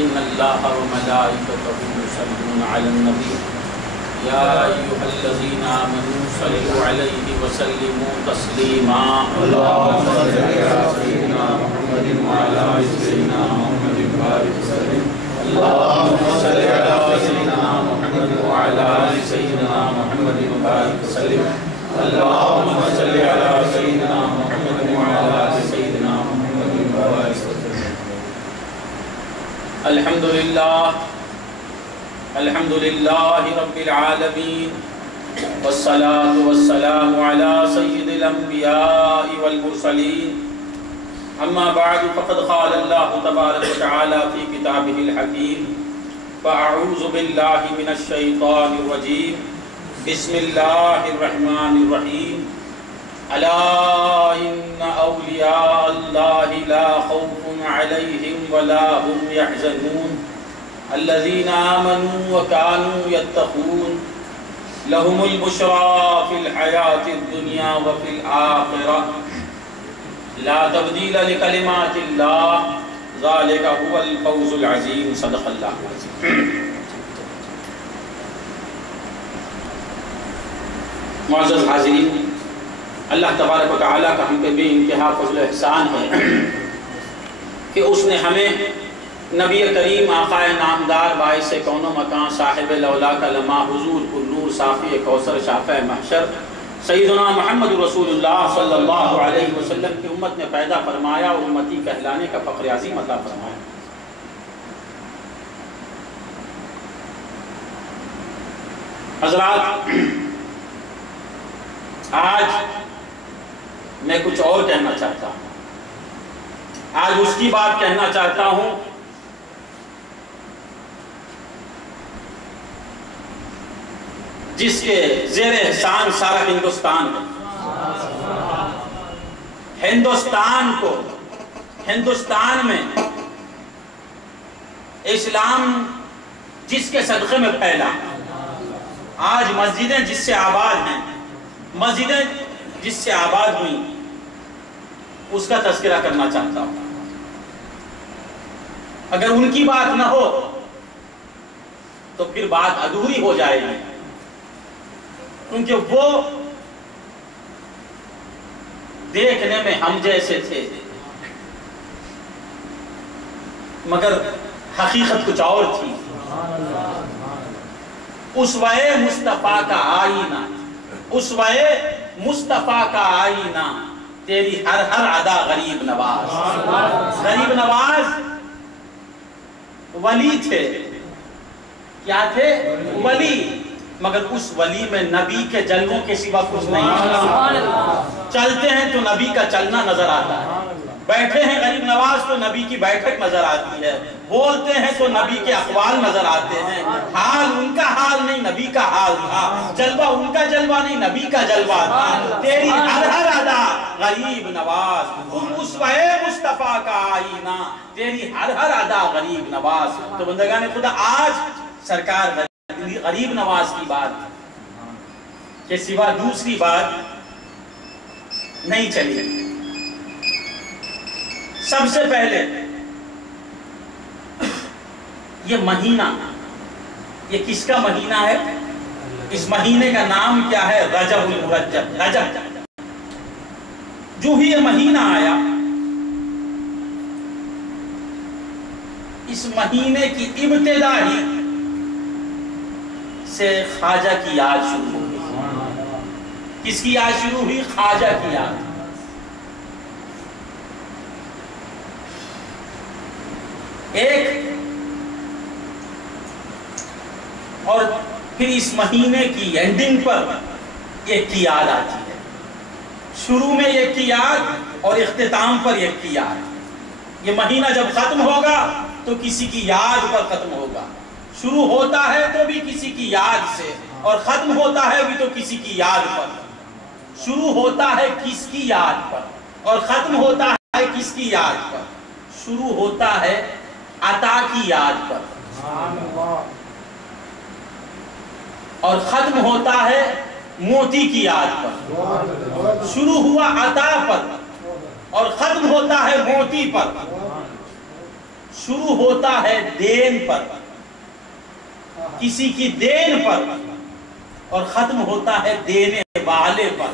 إن الله وملائكته يصلون على النبي يا أيها الذين آمنوا صلوا عليه وسلموا تسليما اللهم صل على سيدنا محمد وعلى آل سيدنا محمد وبارك وسلم اللهم صل على سيدنا محمد وعلى آل سيدنا محمد وبارك وسلم اللهم صل على سيدنا محمد وعلى آل سيدنا محمد وبارك وسلم الحمد لله رب العالمين والصلاة والسلام على سيد الأنبياء والمرسلين أما بعد فقد قال الله تبارك وتعالى في كتابه الحكيم فأعوذ بالله من الشيطان الرجيم بسم الله الرحمن الرحيم ألا إن أولياء الله لا خوف عليهم ولا هم يحزنون الذين آمنوا وكانوا يتقون لهم البشرى في الحياة الدنيا وفي الآخرة لا تبديل لكلمات الله ذلك هو الفوز العظيم صدق الله العظيم معزز حاضرین، اللہ تبارک و تعالیٰ کا ہم پہ بے انتہا فضل و احسان ہے کہ اس نے ہمیں نبی کریم آقا نامدار باعث کون و مکان صاحب لولا کا لمحہ حضور النور صافی کوثر شافع محشر سیدنا محمد رسول اللہ صلی اللہ علیہ وسلم کی امت نے پیدا فرمایا اور امتی کہلانے کا فخر عظیم عطا فرمایا۔ حضرات، آج میں کچھ اور کہنا چاہتا ہوں۔ آج اس کی بات کہنا چاہتا ہوں جس کے زیر احسان سارا ہندوستان ہے۔ ہندوستان میں اسلام جس کے صدقے میں پھیلا، آج مسجدیں جس سے آباد ہیں، مسجدیں جس سے آباد ہوئیں، اس کا تذکرہ کرنا چاہتا ہوں۔ اگر ان کی بات نہ ہو تو پھر بات ادھوری ہو جائے گی، کیونکہ وہ دیکھنے میں ہم جیسے تھے مگر حقیقت کچھ اور تھی۔ اسوہ مصطفیٰ کا آئینہ، اسوہ مصطفیٰ کا آئینہ، تیری ہر ادا غریب نواز۔ غریب نواز ولی تھے، کیا تھے؟ ولی، مگر اس ولی میں نبی کے جلووں کے سوا کچھ نہیں۔ چلتے ہیں تو نبی کا چلنا نظر آتا ہے، بیٹھے ہیں غریب نواز تو نبی کی بیٹھک نظر آتی ہے، بولتے ہیں تو نبی کے اقوال نظر آتے ہیں۔ حال ان کا حال نہیں، نبی کا حال تھا، جلوہ ان کا جلوہ نہیں، نبی کا جلوہ تھا۔ تیری ہر ادا غریب نواز، تم اسوہ مصطفیٰ کا آئینہ، تیری ہر ادا غریب نواز۔ تو بندگان خدا، آج سرکار غریب نواز کی بات کے سوا دوسری بات نہیں چلی۔ سب سے پہلے یہ مہینہ، یہ کس کا مہینہ ہے؟ اس مہینے کا نام کیا ہے؟ رجب المرجب۔ رجب، جو ہی یہ مہینہ آیا، اس مہینے کی ابتدا ہی سے خواجہ کی یاد شروع ہو گئی۔ کس کی یاد شروع ہوئی؟ خواجہ کی یاد۔ ایک اور پھر اس مہینے کی اینڈنگ پر ایک کی یاد آتی ہے، شروع میں ایک کی یاد اور اختتام پر ایک کی یاد۔ یہ مہینہ جب ختم ہوگا تو کسی کی یاد پر ختم ہوگا، شروع ہوتا ہے تو بھی کسی کی یاد سے اور ختم ہوتا ہے بھی تو کسی کی یاد پر۔ شروع ہوتا ہے کس کی یاد پر اور ختم ہوتا ہے کس کی یاد پر؟ شروع ہوتا ہے عطا کی یاد پر اور ختم ہوتا ہے موتی کی یاد پر۔ شروع ہوا عطا پر اور ختم ہوتا ہے موتی پر۔ شروع ہوتا ہے دین پر، کسی کی دین پر، اور ختم ہوتا ہے دینے والے پر۔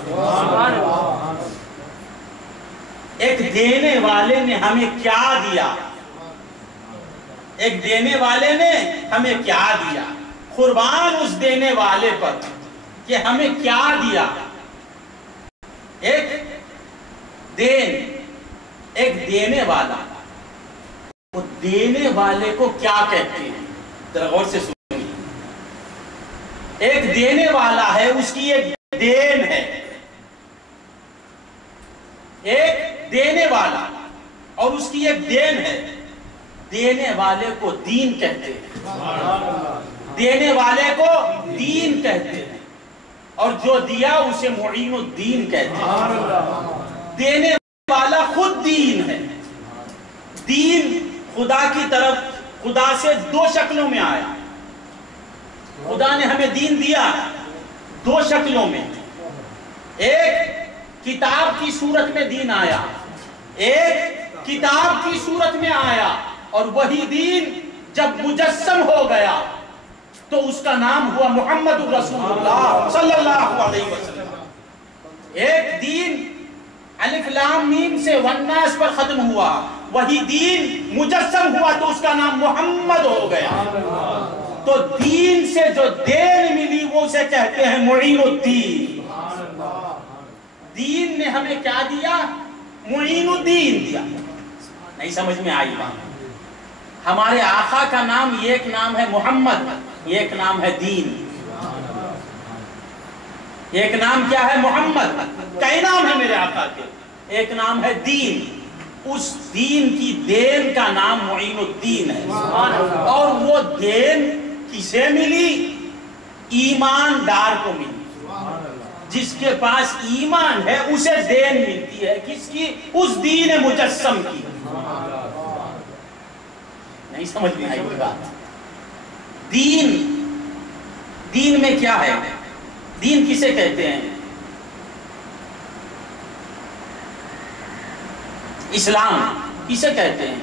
ایک دینے والے نے ہمیں کیا دیا، ایک دینے والے نے ہمیں کیا دیا، قربان اس دینے والے پر کہ ہمیں کیا دیا۔ ایک دینے والا، وہ دینے والے کو کیا کہتے ہیں، ذرا غور سے سنیے۔ ایک دینے والا ہے، اس کی ایک دین ہے، ایک دینے والا اور اس کی ایک دین ہے۔ دینے والے کو دین کہتے ہیں، دینے والے کو دین کہتے ہیں، اور جو دیا اسے معین الدین کہتے ہیں۔ دینے والا خود دین ہے۔ دین خدا کی طرف، خدا سے دو شکلوں میں آیا۔ خدا نے ہمیں دین دیا دو شکلوں میں، ایک کتاب کی صورت میں دین آیا، ایک کتاب کی صورت میں آیا، اور وہی دین جب مجسم ہو گیا تو اس کا نام ہوا محمد رسول اللہ صلی اللہ علیہ وسلم۔ ایک دین الف لام میم سے والناس پر ختم ہوا، وہی دین مجسم ہوا تو اس کا نام محمد ہو گیا۔ تو دین سے جو دین ملی وہ اسے کہتے ہیں معین الدین۔ دین نے ہمیں کیا دیا؟ معین الدین دیا۔ نہیں سمجھ میں آئی بات؟ ہمارے آقا کا نام، ایک نام ہے محمد، ایک نام ہے دین۔ ایک نام کیا ہے؟ محمد، کئی نام ہے میرے آقا کے، ایک نام ہے دین۔ اس دین کی دین کا نام معین الدین ہے، اور وہ دین کسے ملی؟ ایماندار کو ملی۔ جس کے پاس ایمان ہے اسے دین ملتی ہے، کس کی؟ اس دین مجسم کی۔ نہیں سمجھ میں آئی بات؟ دین میں کیا ہے؟ دین کسے کہتے ہیں؟ اسلام کسے کہتے ہیں؟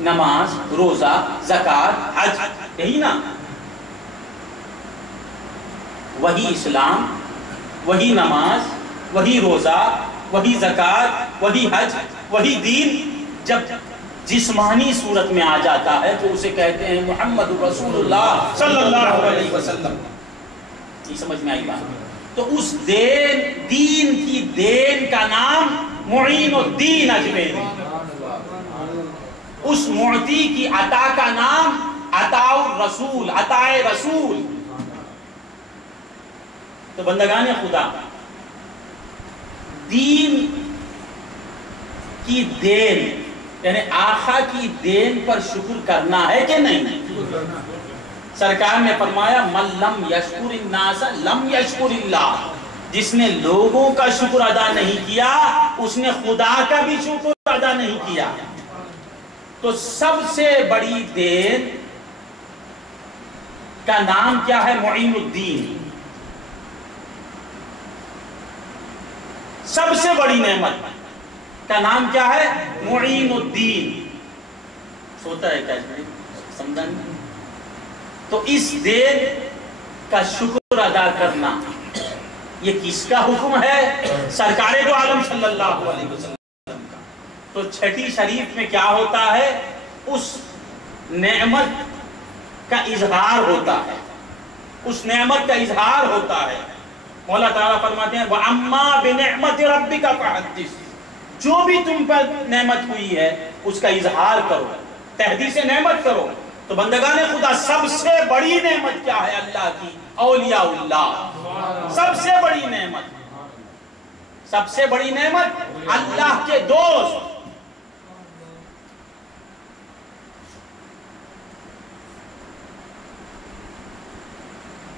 نماز، روزہ، زکوٰۃ، حج، یہی نا؟ وہی اسلام، وہی نماز، وہی روزہ، وہی زکوٰۃ، وہی حج، وہی دین جب جسمانی صورت میں آ جاتا ہے تو اسے کہتے ہیں محمد رسول اللہ صلی اللہ علیہ وسلم۔ یہ سمجھ میں آئی بات؟ تو اس دین کی دین کا نام معین الدین اجمیری، اس معطی کی عطا کا نام عطاء الرسول، عطاء رسول۔ تو بندگان خدا، دین کی دین یعنی آقا کی دین پر شکر کرنا ہے کہ نہیں؟ سرکار نے فرمایا من لم یشکر الناس لم یشکر اللہ، جس نے لوگوں کا شکر ادا نہیں کیا اس نے خدا کا بھی شکر ادا نہیں کیا۔ تو سب سے بڑی دین کا نام کیا ہے؟ معین الدین۔ سب سے بڑی نعمت کا نام کیا ہے؟ معین الدین۔ سوتا ہے کیا سمجھا نہیں؟ تو اس دین کا شکر ادا کرنا یہ کس کا حکم ہے؟ سرکار دو عالم صلی اللہ علیہ وسلم کا۔ تو چھٹی شریف میں کیا ہوتا ہے؟ اس نعمت کا اظہار ہوتا ہے، اس نعمت کا اظہار ہوتا ہے۔ مولا تعالیٰ فرماتے ہیں وَأَمَّا بِنِعْمَةِ رَبِّكَ فَحَدِّثْ، جو بھی تم پر نعمت ہوئی ہے اس کا اظہار کرو، تحدیث نعمت کرو۔ تو بندگان خدا، سب سے بڑی نعمت کیا ہے اللہ کی؟ اولیاء اللہ۔ سب سے بڑی نعمت، سب سے بڑی نعمت اللہ کے دوست۔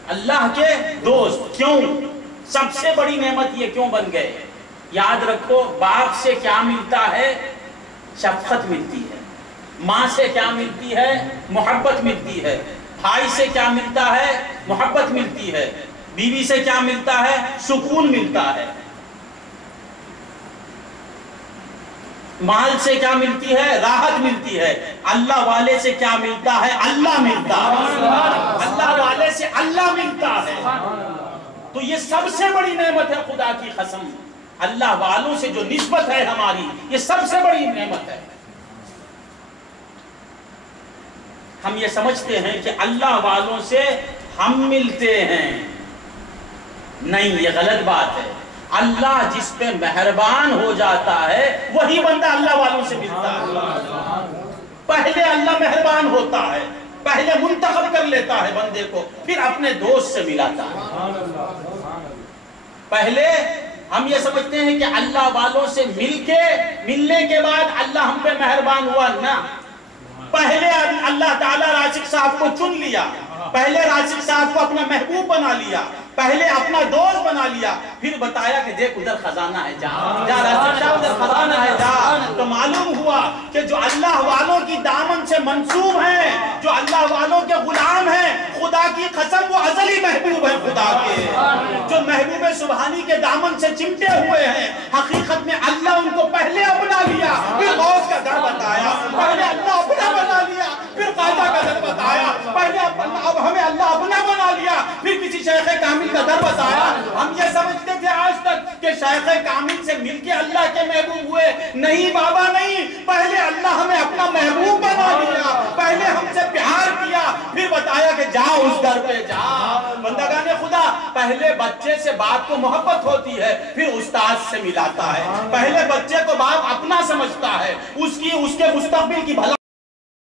اللہ کے دوست کیوں؟ سب سے بڑی نعمت یہ کیوں بن گئے؟ یاد رکھو، باپ سے کیا ملتا ہے؟ شفقت ملتی ہے۔ ماں سے کیا ملتی ہے؟ محبت ملتی ہے۔ بھائی سے کیا ملتا ہے؟ محبت ملتی ہے۔ بیوی سے کیا ملتا ہے؟ سکون ملتا ہے۔ مال سے کیا ملتی ہے؟ راحت ملتی ہے۔ اللہ والے سے کیا ملتا ہے؟ اللہ ملتا ہے، اللہ والے سے اللہ ملتا ہے۔ تو یہ سب سے بڑی نعمت ہے، خدا کی قسم، اللہ والوں سے جو نسبت ہے ہماری، یہ سب سے بڑی نعمت ہے۔ ہم یہ سمجھتے ہیں کہ اللہ والوں سے ہم ملتے ہیں، نہیں، یہ غلط بات ہے۔ اللہ جس پہ مہربان ہو جاتا ہے وہی بندہ اللہ والوں سے ملتا ہے۔ پہلے اللہ مہربان ہوتا ہے، پہلے منتخب کر لیتا ہے بندے کو، پھر اپنے دوست سے ملاتا ہے۔ پہلے ہم یہ سمجھتے ہیں کہ اللہ والوں سے ملنے کے بعد اللہ ہم پہ مہربان ہوا، نہ، پہلے اللہ تعالیٰ راشد صاحب کو چن لیا، پہلے راشد صاحب کو اپنا محبوب بنا لیا، پہلے اپنا دوست بنا لیا، پھر بتایا کہ دیکھ ادھر خزانہ ہے، جا راشد صاحب ادھر خزانہ ہے، جا۔ تو معلوم ہوا کہ جو اللہ والوں کی دامن سے منسوب ہیں، جو اللہ والوں کے غلام ہیں، خدا کی قسم وہ ازلی محبوب ہیں خدا کے، جو محبوب سبحانی کے دامن سے چمٹے ہوئے ہیں، حقیقت میں اللہ ان کو پہلے اپنا لیا، پھر غوث کا در بتایا، پہلے اللہ اپنا بنا لیا، پھر خواجہ کا در بتایا، پہلے اب ہمیں اللہ اپنا بنا لیا، پھر کسی شیخ کامل کا در بتایا۔ ہم یہ سمجھتے تھے آج تک کہ شیخ کامل سے مل کے اللہ کے محبوب ہوئے، نہیں بابا نہیں، پہلے اللہ ہمیں اپنا محبوب بنا لیا، پہلے ہم سے پیار کیا، پھر بتایا کہ جا اس در پہ جا۔ بندگان خدا، پہلے بچے سے باپ کو محبت ہوتی ہے، پھر استاد سے ملاتا ہے، پہلے بچے کو باپ اپنا سمجھتا ہے، اس کے مستقبل کی بھلائی